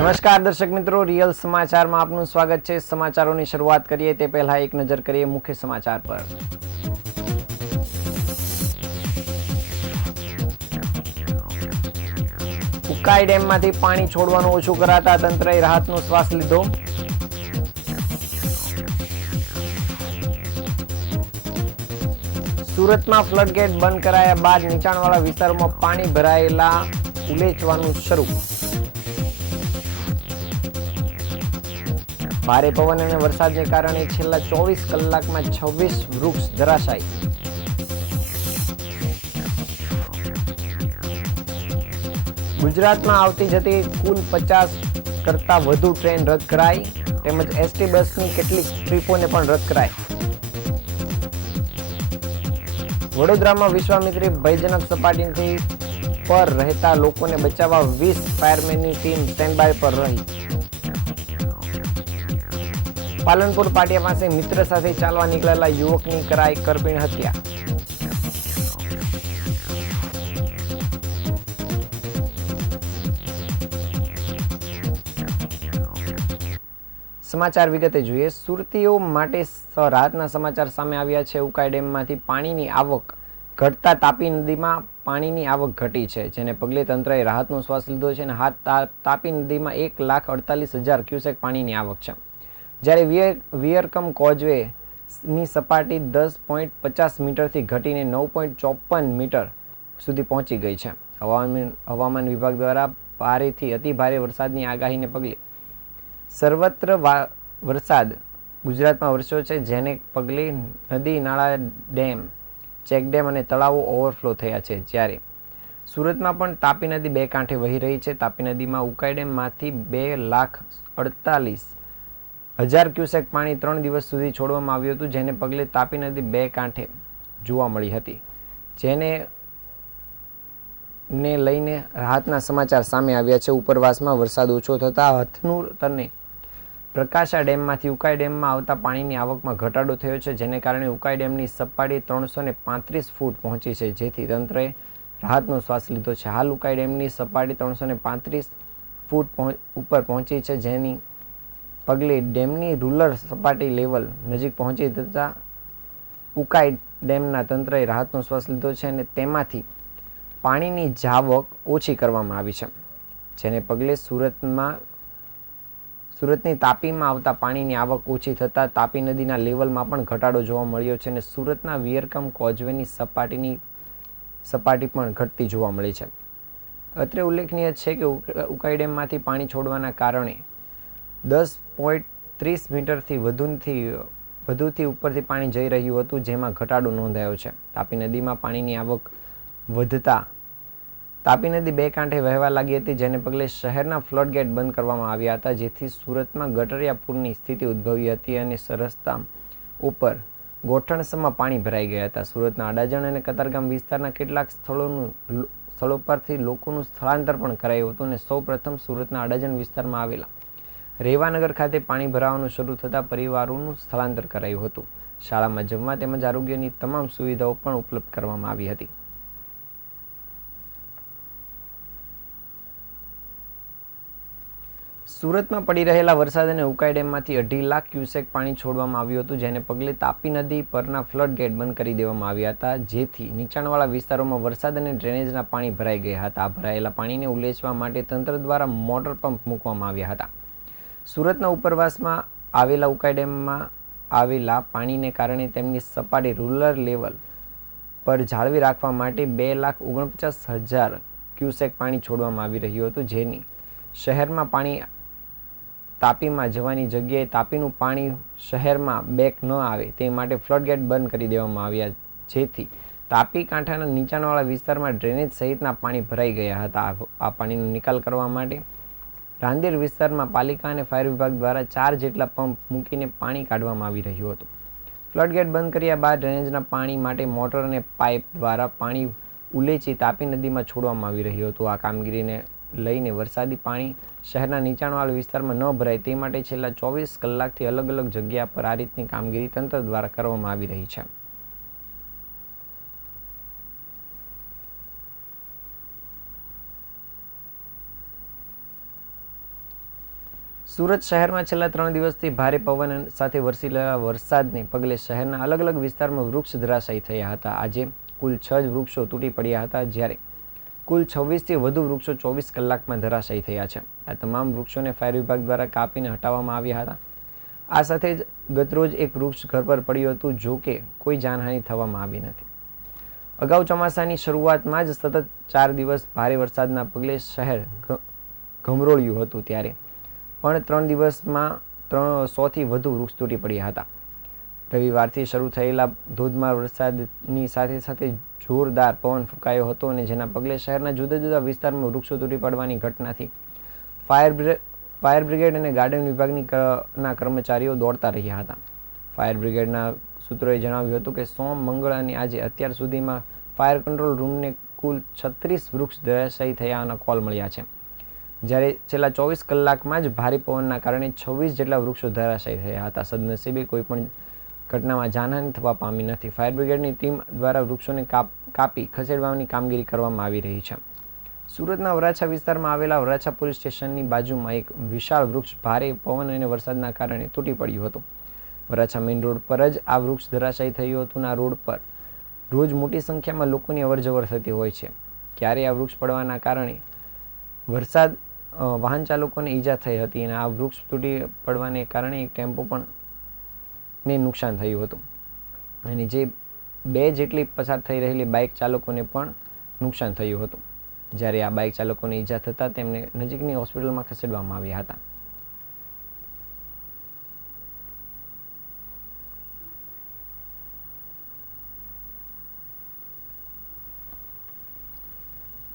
નમસ્કાર દર્શક મિત્રો, રિયલ સમાચારમાં આપનું સ્વાગત છે। સમાચારોની શરૂઆત કરીએ તે પહેલા એક નજર કરીએ મુખ્ય સમાચાર પર। ઉકાઈ ડેમમાંથી પાણી છોડવાનું ઓછું કરાતા તંત્રએ રાહતનો શ્વાસ લીધો। સુરતમાં ફ્લડગેટ બંધ કરાયા બાદ નીચાણવાળા વિસ્તારોમાં પાણી ભરાયેલા ઉલેચવાનું શરૂ। ભારે પવન અને વરસાદને કારણે છેલ્લા 24 કલાકમાં 26 વૃક્ષ ધરાશાયી। ગુજરાતમાં આવતી જતી કુલ 50 કરતાં વધુ ટ્રેન રદ કરાઈ તેમજ એસટી બસની કેટલીક ટ્રીપોને પણ રદ કરાઈ। વડોદરામાં વિશ્વામિત્રી ભયજનક સપાટીથી પર રહેતા લોકોને બચાવવા 20 ફાયરમેનની ટીમ સ્ટેન્ડબાય પર રહી। પાલનપુર પાટિયા પાસે મિત્ર સાથે ચાલવા નીકળેલા યુવકની કરાઈ કરપીણ હત્યા। સમાચાર વિગતે જોઈએ। સુરતીઓ માટે રાહતના સમાચાર સામે આવ્યા છે। ઉકાઈ ડેમમાંથી પાણીની આવક ઘટતા તાપી નદીમાં પાણીની આવક ઘટી છે, જેને પગલે તંત્રએ રાહતનો શ્વાસ લીધો છે અને તાપી નદીમાં 1,48,000 ક્યુસેક પાણીની આવક છે, જ્યારે વિયરકમ કોઝવેની સપાટી 10.50 મીટરથી ઘટીને 9.54 મીટર સુધી પહોંચી ગઈ છે। હવામાન વિભાગ દ્વારા ભારેથી અતિભારે વરસાદની આગાહીને પગલે સર્વત્ર વરસાદ ગુજરાતમાં વરસ્યો છે, જેને પગલે નદી, નાળા, ડેમ, ચેકડેમ અને તળાવો ઓવરફ્લો થયા છે, જ્યારે સુરતમાં પણ તાપી નદી બે કાંઠે વહી રહી છે। તાપી નદીમાં ઉકાઈ ડેમમાંથી 2,48,000 ક્યુસેક પાણી 3 દિવસ સુધી છોડવામાં આવ્યું હતું, જેને પગલે તાપી નદી બે કાંઠે જોવા મળી હતી, જેને લઈને રાહતના સમાચાર સામે આવ્યા છે। ઉપરવાસમાં વરસાદ ઓછો થતાં હથનુર અને પ્રકાશા ડેમમાંથી ઉકાઈ ડેમમાં આવતા પાણીની આવકમાં ઘટાડો થયો છે, જેને કારણે ઉકાઈ ડેમની સપાટી 335 ફૂટ પહોંચી છે, જેથી તંત્રએ રાહતનો શ્વાસ લીધો છે। હાલ ઉકાઈ ડેમની સપાટી 335 ફૂટ ઉપર પહોંચી છે, જેની પગલે ડેમની રૂલર સપાટી લેવલ નજીક પહોંચી જતાં ઉકાઈ ડેમના તંત્રએ રાહતનો શ્વાસ લીધો છે અને તેમાંથી પાણીની જાવક ઓછી કરવામાં આવી છે, જેને પગલે સુરતની તાપીમાં આવતા પાણીની આવક ઓછી થતાં તાપી નદીના લેવલમાં પણ ઘટાડો જોવા મળ્યો છે અને સુરતના વિયરકમ કોઝવેની સપાટી પણ ઘટતી જોવા મળી છે। અત્રે ઉલ્લેખનીય છે કે ઉકાઈ ડેમમાંથી પાણી છોડવાના કારણે 10.30 મીટરથી વધુથી ઉપરથી પાણી જઈ રહ્યું હતું, જેમાં ઘટાડો નોંધાયો છે। તાપી નદીમાં પાણીની આવક વધતા તાપી નદી બે કાંઠે વહેવા લાગી હતી, જેને પગલે શહેરના ફ્લડગેટ બંધ કરવામાં આવ્યા હતા, જેથી સુરતમાં ગટરિયા પૂરની સ્થિતિ ઉદ્ભવી હતી અને રસ્તા ઉપર ગોઠણસમાં પાણી ભરાઈ ગયા હતા। સુરતના અડાજણ અને કતારગામ વિસ્તારના કેટલાક સ્થળો પરથી લોકોનું સ્થળાંતર પણ કરાયું હતું અને સૌપ્રથમ સુરતના અડાજણ વિસ્તારમાં આવેલા રેવાનગર ખાતે પાણી ભરાવાનું શરૂ થતાં પરિવારોનું સ્થળાંતર કરાયું હતું। શાળામાં જમવા તેમજ આરોગ્યની તમામ સુવિધાઓ પણ ઉપલબ્ધ કરવામાં આવી હતી। સુરતમાં પડી રહેલા વરસાદ અને ઉકાઈ ડેમમાંથી 2.5 લાખ ક્યુસેક પાણી છોડવામાં આવ્યું હતું, જેને પગલે તાપી નદી પરના ફ્લડ ગેટ બંધ કરી દેવામાં આવ્યા હતા, જેથી નીચાણવાળા વિસ્તારોમાં વરસાદ અને ડ્રેનેજના પાણી ભરાઈ ગયા હતા। આ ભરાયેલા પાણીને ઉલેચવા માટે તંત્ર દ્વારા મોટર પંપ મૂકવામાં આવ્યા હતા। સુરતના ઉપરવાસમાં આવેલા ઉકાઈ ડેમમાં આવેલા પાણીને કારણે તેમની સપાટી રૂલર લેવલ પર જાળવી રાખવા માટે 2,49,000 ક્યુસેક પાણી છોડવામાં આવી રહ્યું હતું, જેની શહેરમાં પાણી તાપીમાં જવાની જગ્યાએ તાપીનું પાણી શહેરમાં બેક ન આવે તે માટે ફ્લડગેટ બંધ કરી દેવામાં આવ્યા, જેથી તાપી કાંઠાના નીચાણવાળા વિસ્તારમાં ડ્રેનેજ સહિતના પાણી ભરાઈ ગયા હતા। આ પાણીનો નિકાલ કરવા માટે રાંદેર વિસ્તારમાં પાલિકા અને ફાયર વિભાગ દ્વારા 4 જેટલા પંપ મૂકીને પાણી કાઢવામાં આવી રહ્યું હતું। ફ્લડગેટ બંધ કર્યા બાદ ડ્રેનેજના પાણી માટે મોટર અને પાઇપ દ્વારા પાણી ઉલેચી તાપી નદીમાં છોડવામાં આવી રહ્યું હતું। આ કામગીરીને લઈને વરસાદી પાણી શહેરના નીચાણવાળા વિસ્તારમાં ન ભરાય તે માટે છેલ્લા 24 કલાકથી અલગ અલગ જગ્યા પર આ રીતની કામગીરી તંત્ર દ્વારા કરવામાં આવી રહી છે। સુરત શહેરમાં છેલ્લા 3 દિવસથી ભારે પવન સાથે વરસી રહેલા વરસાદને પગલે શહેરના અલગ અલગ વિસ્તારમાં વૃક્ષ ધરાશાયી થયા હતા. આજે કુલ 6 વૃક્ષો તૂટી પડ્યા હતા, જ્યારે કુલ 26થી વધુ વૃક્ષો 24 કલાકમાં ધરાશાયી થયા છે. આ તમામ વૃક્ષોને ફાયર વિભાગ દ્વારા કાપીને હટાવવામાં આવ્યા હતા. આ સાથે જ ગતરોજ એક વૃક્ષ ઘર પર પડ્યું હતું, જો કે કોઈ જાનહાનિ થવામાં આવી નથી. અગાઉ ચોમાસાની શરૂઆતમાં જ સતત 4 દિવસ ભારે વરસાદના પગલે શહેર ગમરોળ્યું હતું, ત્યારે પણ 3 દિવસમાં 100થી વધુ વૃક્ષ તૂટી પડ્યા હતા. રવિવારથી શરૂ થયેલા ધોધમાર વરસાદની સાથે સાથે જોરદાર પવન ફૂંકાયો હતો, અને જેના પગલે શહેરના જુદા જુદા વિસ્તારમાં વૃક્ષો તૂટી પડવાની ઘટનાથી ફાયર બ્રિગેડ અને ગાર્ડન વિભાગના કર્મચારીઓ દોડતા રહ્યા હતા. ફાયર બ્રિગેડના સૂત્રોએ જણાવ્યું હતું કે સોમ, મંગળ અને આજે અત્યાર સુધીમાં ફાયર કંટ્રોલ રૂમને કુલ 36 વૃક્ષ ધરાશાયી થયાના કોલ મળ્યા છે, જ્યારે છેલ્લા 24 કલાકમાં જ ભારે પવનના કારણે 26 જેટલા વૃક્ષો ધરાશાયી થયા હતા. સદનસીબે કોઈપણ ઘટનામાં જાનહાનિ થવા પામી નથી. ફાયર બ્રિગેડની ટીમ દ્વારા વૃક્ષોને કાપી ખસેડવાની કામગીરી કરવામાં આવી રહી છે. સુરતના વરાછા વિસ્તારમાં આવેલા વરાછા પોલીસ સ્ટેશનની બાજુમાં એક વિશાળ વૃક્ષ ભારે પવન અને વરસાદના કારણે તૂટી પડ્યું હતું. વરાછા મેઇન રોડ પર જ આ વૃક્ષ ધરાશાયી થયું હતું. આ રોડ પર રોજ મોટી સંખ્યામાં લોકોની અવરજવર થતી હોય છે. ક્યારે આ વૃક્ષ પડવાના કારણે વાહન ચાલકોને ઈજા થઈ હતી, અને આ વૃક્ષ તૂટી પડવાને કારણે એક ટેમ્પો પણ ને નુકસાન થયું હતું, અને જે 2 જેટલી પસાર થઈ રહેલી બાઇક ચાલકોને પણ નુકસાન થયું હતું. જ્યારે આ બાઇક ચાલકોને ઈજા થતાં તેમને નજીકની હોસ્પિટલમાં ખસેડવામાં આવ્યા હતા.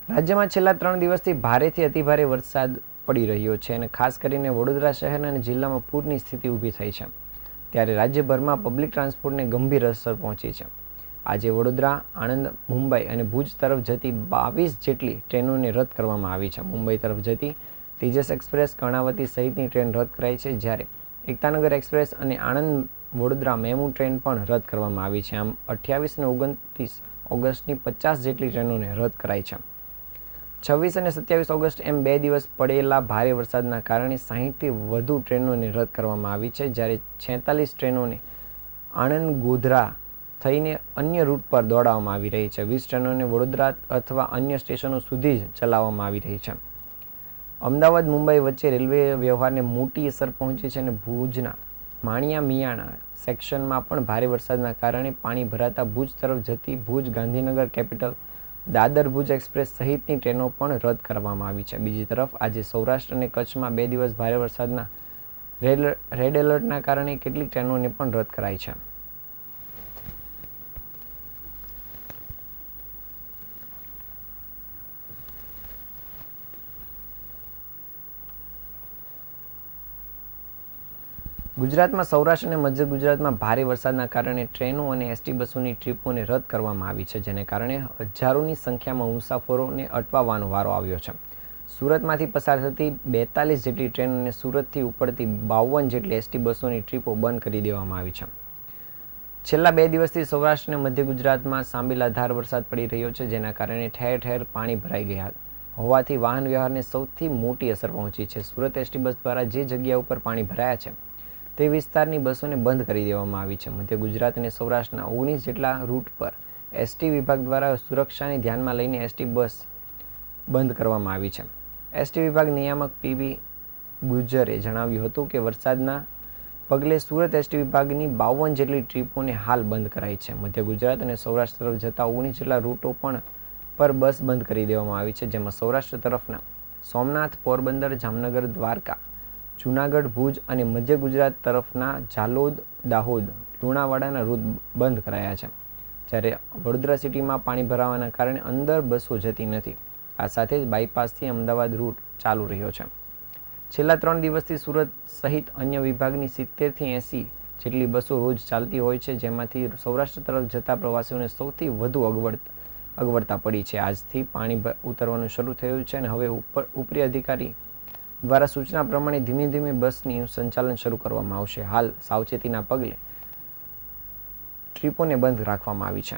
રાજ્યમાં છેલ્લા 3 દિવસથી ભારેથી અતિભારે વરસાદ પડી રહ્યો છે, અને ખાસ કરીને વડોદરા શહેર અને જિલ્લામાં પૂરની સ્થિતિ ઊભી થઈ છે. ત્યારે રાજ્યભરમાં પબ્લિક ટ્રાન્સપોર્ટને ગંભીર અસર પહોંચી છે. આજે વડોદરા, આણંદ, મુંબઈ અને ભુજ તરફ જતી 22 જેટલી ટ્રેનોને રદ કરવામાં આવી છે. મુંબઈ તરફ જતી તેજસ એક્સપ્રેસ, કર્ણાવતી સહિતની ટ્રેન રદ કરાઈ છે, જ્યારે એકતાનગર એક્સપ્રેસ અને આણંદ વડોદરા મેમુ ટ્રેન પણ રદ કરવામાં આવી છે. આમ 28 અને 29 ઓગસ્ટની 50 જેટલી ટ્રેનોને રદ કરાઈ છે. 26 અને 27 ઓગસ્ટ એમ 2 દિવસ પડેલા ભારે વરસાદના કારણે 60થી વધુ ટ્રેનોને રદ કરવામાં આવી છે, જ્યારે 46 ટ્રેનોને આણંદ ગોધરા થઈને અન્ય રૂટ પર દોડાવવામાં આવી રહી છે. 20 ટ્રેનોને વડોદરા અથવા અન્ય સ્ટેશનો સુધી જ ચલાવવામાં આવી રહી છે. અમદાવાદ મુંબઈ વચ્ચે રેલવે વ્યવહારને મોટી અસર પહોંચી છે, અને ભુજના માણિયા મિયાણા સેક્શનમાં પણ ભારે વરસાદના કારણે પાણી ભરાતા ભુજ તરફ જતી ભુજ ગાંધીનગર કેપિટલ, દાદર ભુજ એક્સપ્રેસ સહિતની ટ્રેનો પણ રદ કરવામાં આવી છે. બીજી તરફ આજે સૌરાષ્ટ્ર અને કચ્છમાં 2 દિવસ ભારે વરસાદના રેડ એલર્ટના કારણે કેટલીક ટ્રેનોને પણ રદ કરાઈ છે. ગુજરાતમાં સૌરાષ્ટ્ર અને મધ્ય ગુજરાતમાં ભારે વરસાદના કારણે ટ્રેનો અને એસટી બસોની ટ્રીપોને રદ કરવામાં આવી છે, જેને કારણે હજારોની સંખ્યામાં મુસાફરોને અટવાવાનો વારો આવ્યો છે. સુરતમાંથી પસાર થતી 42 જેટલી ટ્રેન અને સુરતથી ઉપડતી 52 જેટલી એસટી બસોની ટ્રીપો બંધ કરી દેવામાં આવી છે. છેલ્લા 2 દિવસથી સૌરાષ્ટ્ર અને મધ્ય ગુજરાતમાં સાંબેલાધાર વરસાદ પડી રહ્યો છે, જેના કારણે ઠેર ઠેર પાણી ભરાઈ ગયા હોવાથી વાહન વ્યવહારને સૌથી મોટી અસર પહોંચી છે. સુરત એસટી બસ દ્વારા જે જગ્યા ઉપર પાણી ભરાયા છે તે વિસ્તારની બસોને બંધ કરી દેવામાં આવી છે. મધ્ય ગુજરાત અને સૌરાષ્ટ્રના 19 જેટલા રૂટ પર એસટી વિભાગ દ્વારા સુરક્ષાને ધ્યાનમાં લઈને એસટી બસ બંધ કરવામાં આવી છે. એસટી વિભાગ નિયામક પીવી ગુજરે જણાવ્યું હતું કે વરસાદના પગલે સુરત એસટી વિભાગની 52 જેટલી ટ્રીપોને હાલ બંધ કરાઈ છે. મધ્ય ગુજરાત અને સૌરાષ્ટ્ર તરફ જતા 19 જેટલા રૂટો પર બસ બંધ કરી દેવામાં આવી છે, જેમાં સૌરાષ્ટ્ર તરફના સોમનાથ, પોરબંદર, જામનગર, દ્વારકા, જૂનાગઢ, ભુજ અને મધ્ય ગુજરાત તરફના ઝાલોદ, દાહોદ, લુણાવાડાના રૂટ બંધ કરાયા છે. જ્યારે વડોદરા સિટીમાં પાણી ભરાવાના કારણે અંદર બસો જતી નથી. આ સાથે જ બાયપાસથી અમદાવાદ રૂટ ચાલુ રહ્યો છે. છેલ્લા 3 દિવસથી સુરત સહિત અન્ય વિભાગની 70થી 80 જેટલી બસો રોજ ચાલતી હોય છે, જેમાંથી સૌરાષ્ટ્ર તરફ જતા પ્રવાસીઓને સૌથી વધુ અગવડતા પડી છે. આજથી પાણી ઉતરવાનું શરૂ થયું છે, અને હવે ઉપરી અધિકારી દ્વારા સૂચના પ્રમાણે ધીમે ધીમે બસની સંચાલન શરૂ કરવામાં આવશે. હાલ સાવચેતીના પગલે ટ્રીપોને બંધ રાખવામાં આવી છે.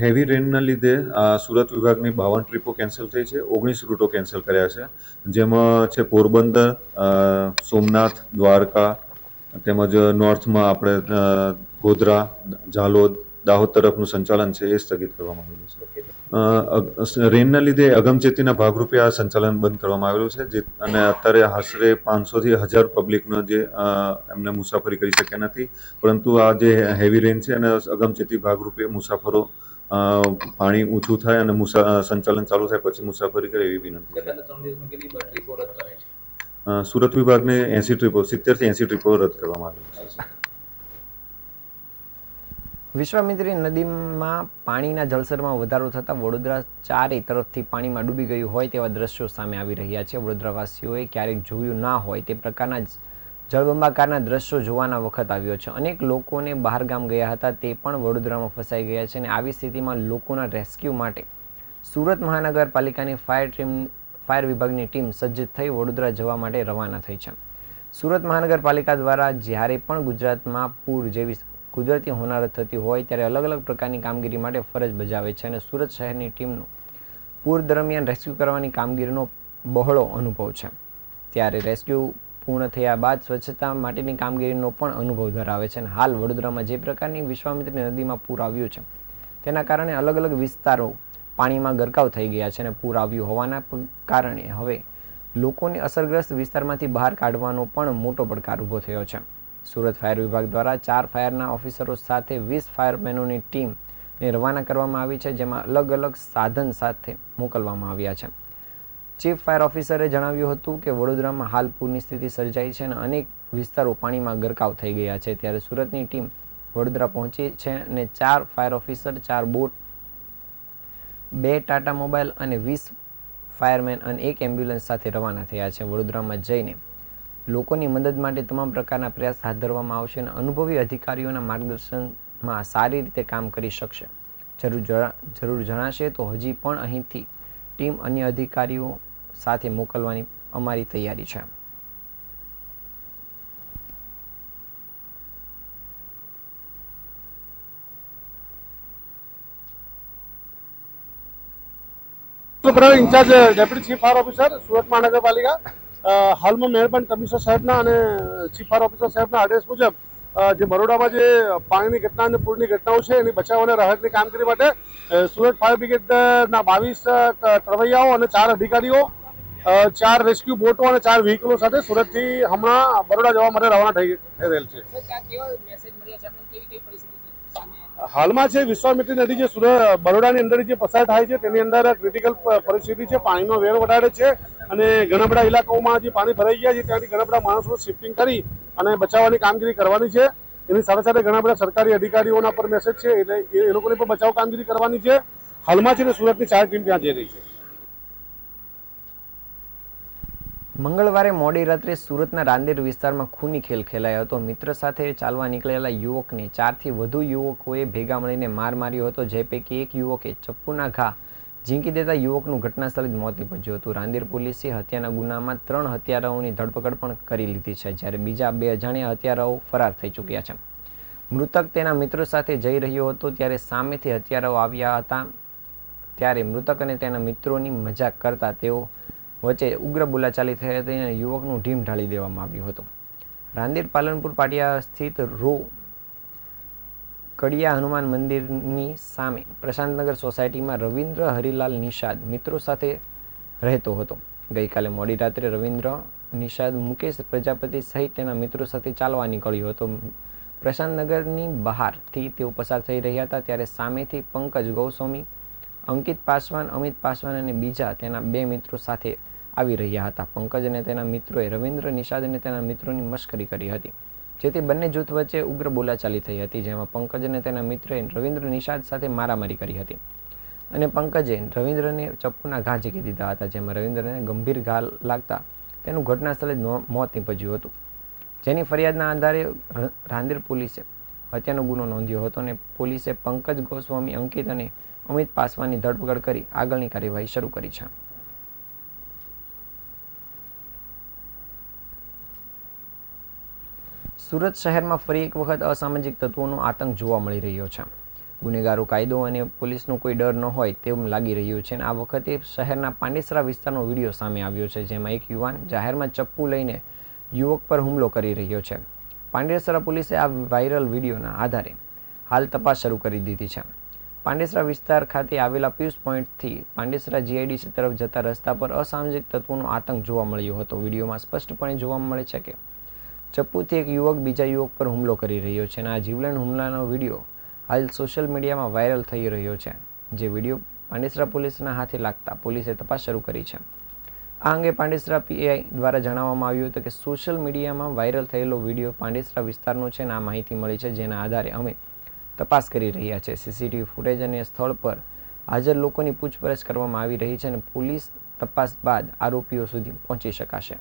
હેવી રેનના લીધે સુરત વિભાગની 52 ટ્રીપો કેન્સલ થઈ છે, 19 રૂટો કેન્સલ કર્યા છે, જેમાં છે પોરબંદર, સોમનાથ, દ્વારકા તેમજ નોર્થમાં આપણે ગોધરા, ઝાલોદ, દાહોદ તરફનું સંચાલન છે એ સ્થગિત કરવામાં આવેલું છે. રેનના લીધે અગમચેતીના ભાગરૂપે આ સંચાલન બંધ કરવામાં આવેલું છે, અને અત્યારે આશરે 500 થી 1000 પબ્લિકનો જે એમને મુસાફરી કરી શક્યા નથી, પરંતુ આ જે હેવી રેન છે અને અગમચેતી ભાગરૂપે મુસાફરો પાણી ઊંચું થાય અને સંચાલન ચાલુ થાય પછી મુસાફરી કરે એવી વિનંતી છે. સુરત વિભાગને 70 થી 80 ટ્રીપો રદ કરવામાં આવી છે. વિશ્વામિત્રી નદીમાં પાણીના જળસ્તરમાં વધારો થતાં વડોદરા ચારે તરફથી પાણીમાં ડૂબી ગયું હોય તેવા દ્રશ્યો સામે આવી રહ્યા છે. વડોદરાવાસીઓએ ક્યારેક જોયું ના હોય તે પ્રકારના જળબંબાકારના દ્રશ્યો જોવાના વખત આવ્યો છે. અનેક લોકોને બહારગામ ગયા હતા તે પણ વડોદરામાં ફસાઈ ગયા છે અને આવી સ્થિતિમાં લોકોના રેસ્ક્યુ માટે સુરત મહાનગરપાલિકાની ફાયર વિભાગની ટીમ સજ્જ થઈ વડોદરા જવા માટે રવાના થઈ છે. સુરત મહાનગરપાલિકા દ્વારા જ્યારે પણ ગુજરાતમાં પૂર જેવી કુદરતી હોનારત થતી હોય ત્યારે અલગ અલગ પ્રકારની કામગીરી માટે ફરજ બજાવે છે અને સુરત શહેરની ટીમનો પૂર દરમિયાન રેસ્ક્યુ કરવાની કામગીરીનો બહોળો અનુભવ છે. ત્યારે રેસ્ક્યુ પૂર્ણ થયા બાદ સ્વચ્છતા માટેની કામગીરીનો પણ અનુભવ ધરાવે છે અને હાલ વડોદરામાં જે પ્રકારની વિશ્વામિત્રી નદીમાં પૂર આવ્યું છે તેના કારણે અલગ અલગ વિસ્તારો પાણીમાં ગરકાવ થઈ ગયા છે અને પૂર આવ્યું હોવાના કારણે હવે લોકોને અસરગ્રસ્ત વિસ્તારમાંથી બહાર કાઢવાનો પણ મોટો પડકાર ઊભો થયો છે. સુરત ફાયર વિભાગ દ્વારા 4 ફાયરના ઓફિસરો સાથે 20 ફાયરમેનોની ટીમને રવાના કરવામાં આવી છે, જેમાં અલગ અલગ સાધન સાથે મોકલવામાં આવ્યા છે. ચીફ ફાયર ઓફિસરે જણાવ્યું હતું કે વડોદરામાં હાલ પૂરની સ્થિતિ સર્જાઈ છે અને અનેક વિસ્તારો પાણીમાં ગરકાવ થઈ ગયા છે. ત્યારે સુરતની ટીમ વડોદરા પહોંચી છે અને 4 fire officer, 4 boat, 2 Tata mobile અને 20 ફાયરમેન અને 1 એમ્બ્યુલન્સ સાથે રવાના થયા છે. વડોદરામાં જઈને લોકોની મદદ માટે તમામ પ્રકારના પ્રયાસ હાથ ધરવામાં આવશે અને અનુભવી અધિકારીઓના માર્ગદર્શનમાં સારી રીતે કામ કરી શકશે. જરૂર જણાશે તો હજી પણ અહીંથી ટીમ અન્ય અધિકારીઓ સાથે મોકલવાની અમારી તૈયારી છે. In charge deputy chief fire officer Surat મહાનગરપાલિકા હાલમાં મહેરબાન કમિશનર સાહેબના અને ચીફ ફાયર ઓફિસર સાહેબના આદેશ મુજબ જે બરોડામાં જે પાણીની ઘટના અને પૂરની ઘટનાઓ છે એની બચાવ અને રાહતની કામગીરી માટે સુરત ફાયર બ્રિગેડના 22 તરવૈયાઓ અને 4 અધિકારીઓ, 4 રેસ્ક્યુ બોટો અને 4 વ્હીકલો સાથે સુરતથી હમણાં બરોડા જવા માટે રવાના થઈ રહેલ છે. હાલમાં છે વિશ્વામિત્રી નદી જે સુરત બરોડાની અંદર જે પસાર થાય છે તેની અંદર ક્રિટિકલ પરિસ્થિતિ છે, પાણીનો વેર વધારે છે અને ઘણા બધા ઇલાકાઓમાં જે પાણી ભરાઈ ગયા છે ત્યાંથી ઘણા બધા માણસો શિફ્ટિંગ કરી અને બચાવવાની કામગીરી કરવાની છે. એની સાથે સાથે ઘણા બધા સરકારી અધિકારીઓના પર મેસેજ છે એટલે એ લોકોને પણ બચાવ કામગીરી કરવાની છે. હાલમાં છે ને સુરતની 4 ટીમ ત્યાં જઈ રહી છે. મંગળવારે મોડી રાત્રે સુરતના રાંદેર વિસ્તારમાં ખૂની ખેલ ખેલાયો હતો. મિત્ર સાથે ચાલવા નીકળેલા યુવકને 4 થી વધુ યુવકોએ ભેગા મળીને માર માર્યો હતો, જે પૈકી એક યુવકે ચપ્પુના ઘા ઝીંકી દેતા યુવકનું ઘટનાસ્થળે જ મોત નીપજ્યું હતું. રાંદેર પોલીસે હત્યાના ગુનામાં 3 હત્યારાઓની ધરપકડ પણ કરી લીધી છે, જ્યારે બીજા 2 અજાણ્યા હત્યારાઓ ફરાર થઈ ચૂક્યા છે. મૃતક તેના મિત્રો સાથે જઈ રહ્યો હતો ત્યારે સામેથી હત્યારાઓ આવ્યા હતા, ત્યારે મૃતક અને તેના મિત્રોની મજાક કરતા તેઓ વચ્ચે ઉગ્ર બોલાચાલી થઈ હતી અને યુવકનું ઢીમ ઢાળી દેવામાં આવ્યું હતું. રાંદેર પાલનપુર પાટિયા સ્થિત કડિયા હનુમાન મંદિરની સામે પ્રશાંતનગર સોસાયટીમાં રવિન્દ્ર હરિલાલ નિષાદ મિત્રો સાથે રહેતો હતો. ગઈકાલે મોડી રાત્રે રવિન્દ્ર નિષાદ મુકેશ પ્રજાપતિ સહિત તેના મિત્રો સાથે ચાલવા નીકળ્યો હતો. પ્રશાંતનગરની બહારથી તેઓ પસાર થઈ રહ્યા હતા ત્યારે સામેથી પંકજ ગોસ્વામી, અંકિત પાસવાન, અમિત પાસવાન અને બીજા તેના 2 મિત્રો સાથે આવી રહ્યા હતા. પંકજ અને તેના મિત્રોએ રવિન્દ્ર નિષાદ અને તેના મિત્રોની મશ્કરી કરી હતી, જેથી બંને જૂથ વચ્ચે ઉગ્ર બોલાચાલી થઈ હતી, જેમાં પંકજ અને તેના મિત્રોએ રવિન્દ્ર નિષાદ સાથે મારામારી કરી હતી અને પંકજે રવિન્દ્રને ચપ્પુના ઘા ઝીંકી દીધા હતા, જેમાં રવિન્દ્રને ગંભીર ઘા લાગતા તેનું ઘટનાસ્થળે જ મોત નીપજ્યું હતું. જેની ફરિયાદના આધારે રાંદેર પોલીસે હત્યાનો ગુનો નોંધ્યો હતો અને પોલીસે પંકજ ગોસ્વામી, અંકિત અને અમિત પાસવાનની ધરપકડ કરી આગળની કાર્યવાહી શરૂ કરી છે. સુરત શહેરમાં ફરી એક વખત અસામાજિક તત્વોનો આતંક જોવા મળી રહ્યો છે. ગુનેગારો કાયદો અને પોલીસનો કોઈ ડર ન હોય તેવું લાગી રહ્યું છે અને આ વખતે શહેરના પાંડેસરા વિસ્તારનો વિડીયો સામે આવ્યો છે, જેમાં એક યુવાન જાહેરમાં ચપ્પુ લઈને યુવક પર હુમલો કરી રહ્યો છે. પાંડેસરા પોલીસે આ વાયરલ વિડીયોના આધારે હાલ તપાસ શરૂ કરી દીધી છે. પાંડેસરા વિસ્તાર ખાતે આવેલા પિયુષ પોઈન્ટથી પાંડેસરા જીઆઈડીસી તરફ જતા રસ્તા પર અસામાજિક તત્વોનો આતંક જોવા મળ્યો હતો. વિડીયોમાં સ્પષ્ટપણે જોવા મળે છે કે ચપ્પુથી એક યુવક બીજા યુવક પર હુમલો કરી રહ્યો છે અને આ જીવલેણ હુમલાનો વિડીયો હાલ સોશિયલ મીડિયામાં વાયરલ થઈ રહ્યો છે. જે વિડીયો પાંડેસરા પોલીસના હાથે લાગતા પોલીસે તપાસ શરૂ કરી છે. આ અંગે પાંડેસરા પીઆઈ દ્વારા જણાવવામાં આવ્યું હતું કે સોશિયલ મીડિયામાં વાયરલ થયેલો વિડીયો પાંડેસરા વિસ્તારનો છે અને આ માહિતી મળી છે, જેના આધારે અમે તપાસ કરી રહ્યા છે. સીસીટીવી ફૂટેજ અને સ્થળ પર હાજર લોકોની પૂછપરછ કરવામાં આવી રહી છે અને પોલીસ તપાસ બાદ આરોપીઓ સુધી પહોંચી શકાશે.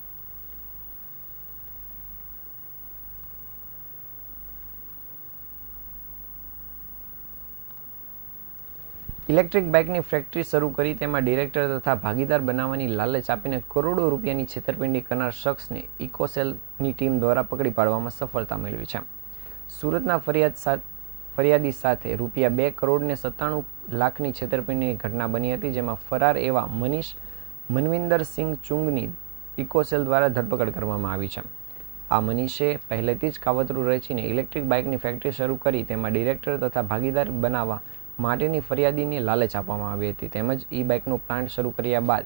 ઇલેક્ટ્રિક બાઇકની ફેક્ટરી શરૂ કરી તેમાં ડિરેક્ટર તથા ભાગીદાર બનાવવાની લાલચ આપીને કરોડો રૂપિયાની છેતરપિંડી કરનાર શખ્સને ઇકોસેલની ટીમ દ્વારા પકડી પાડવામાં સફળતા મેળવી છે. સુરતના ફરિયાદી સાથે રૂપિયા 2 કરોડ ને 97 લાખની છેતરપિંડીની ઘટના બની હતી, જેમાં ફરાર એવા મનવિંદર સિંહ ચુંગની ઇકોસેલ દ્વારા ધરપકડ કરવામાં આવી છે. આ મનીષે પહેલેથી જ કાવતરું રચીને ઇલેક્ટ્રિક બાઇકની ફેક્ટરી શરૂ કરી તેમાં ડિરેક્ટર તથા ભાગીદાર બનાવવા માટેની ફરિયાદીને લાલચ આપવામાં આવી હતી. તેમજ ઈ બાઇકનો પ્લાન્ટ શરૂ કર્યા બાદ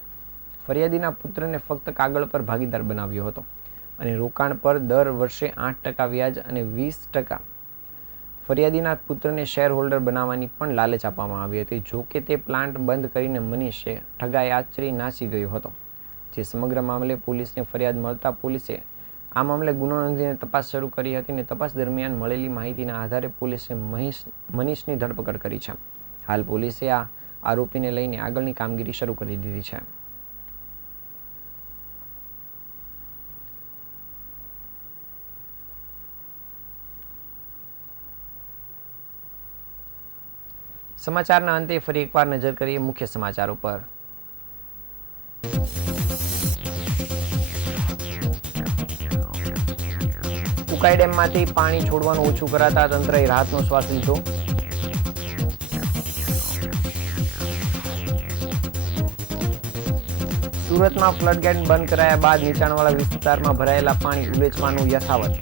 ફરિયાદીના પુત્રને ફક્ત કાગળ પર ભાગીદાર બનાવ્યો હતો અને રોકાણ પર દર વર્ષે 8% વ્યાજ અને 20% ફરિયાદીના પુત્રને શેર હોલ્ડર બનાવવાની પણ લાલચ આપવામાં આવી હતી. જો કે તે પ્લાન્ટ બંધ કરીને મનીષે ઠગાઈ આચરી નાસી ગયો હતો. જે સમગ્ર મામલે પોલીસને ફરિયાદ મળતા પોલીસે આ મામલે ગુનો નોંધીને તપાસ શરૂ કરી હતી અને તપાસ દરમિયાન મળેલી માહિતીના આધારે પોલીસે મનીષની ધરપકડ કરી છે. હાલ પોલીસે આ આરોપીને લઈને આગળની કામગીરી શરૂ કરી દીધી છે. સમાચારના અંતે ફરી એકવાર નજર કરીએ મુખ્ય સમાચારો પર. ઉકાઈ ડેમમાંથી પાણી છોડવાનું ઓછું કરાતા તંત્રએ રાહતનો શ્વાસ લીધો. સુરતમાં ફ્લડગેટ બંધ કરાયા બાદ નીચાણવાળા વિસ્તારમાં ભરાયેલા પાણી ઉલેચવાનું યથાવત.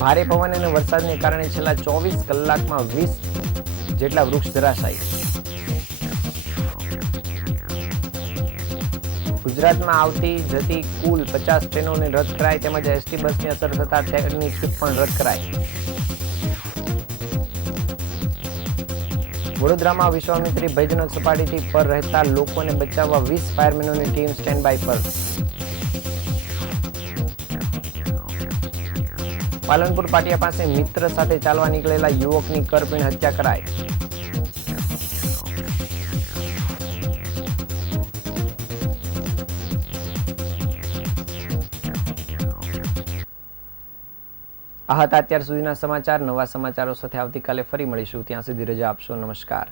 ભારે પવન અને વરસાદને કારણે છેલ્લા 24 કલાકમાં 20 જેટલા વૃક્ષ ધરાશાયી. ગુજરાતમાં આવતી જતી કુલ 50 ટ્રેનોને રદ કરાઈ તેમજ એસટી બસની અસર થતા ટ્રેનની ટ્રીપ પણ રદ કરાઈ. વડોદરામાં વિશ્વામિત્રી ભયજનક સપાટીથી પર રહેતા લોકોને બચાવવા 20 ફાયરમેનોની ટીમ સ્ટેન્ડ બાય પર. પાલનપુર પાટિયા પાસે મિત્ર સાથે ચાલવા નીકળેલા યુવકની કરપીણ હત્યા કરાઈ. આ હતા અત્યાર સુધીના સમાચાર. નવા સમાચારો સાથે આવતીકાલે ફરી મળીશું. ત્યાં સુધી રજા આપશો. નમસ્કાર.